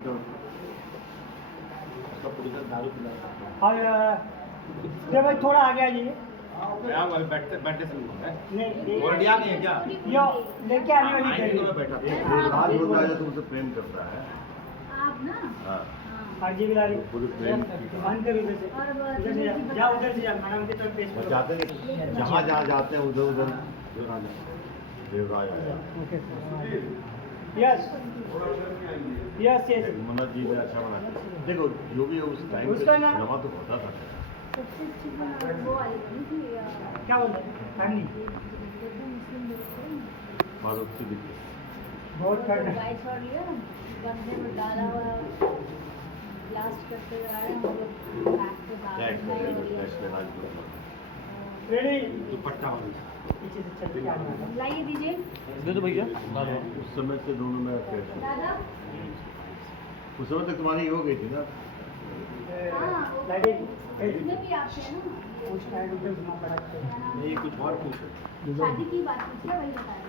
दारू पिला और ये भाई थोड़ा आगे आ जाइए। बैठते से नहीं ऑलरेडी आ गए हैं क्या? यो लेके आने वाली आएंगे तो मैं बैठा राज होता है तुमसे प्रेम करता है। आप ना हाँ हाँ जी बिला रही पूरे प्रेम बंद कर उधर से जा उधर से जा मैडम की तरफ पेश वो करो। जाते नहीं जहाँ जहाँ जाते हैं उधर उधर देवराज आया। Yes yes yes Manoj ji ने अच्छा बना देखो जो भी उस टाइम उसका ना- सिनेमा तो होता था सबसे अच्छी वो वाली थी कि क्या बोल रहे फैमिली एकदम मुस्लिम लोग थे ना, मारुति दिखती बहुत तो फैमिली गाय छोड़ लिया गमले में डाला हुआ ब्लास्ट करते हुए आए हम लोग बैक पे टैक्स भाग टैक्स में राज रेडी दुपट्टा वाली पीछे से चल के आना लाइए दीजिए दे दो भैया उस समय से दोनों में अफेयर था। दादा। उस समय तक तुम्हारी हो गई थी ना। हाँ वो लाइटिंग इसमें भी आते हैं ना कुछ टाइम उधर घुमा पड़ा ये कुछ और पूछो शादी की बात पूछिए वही बता रही हूँ।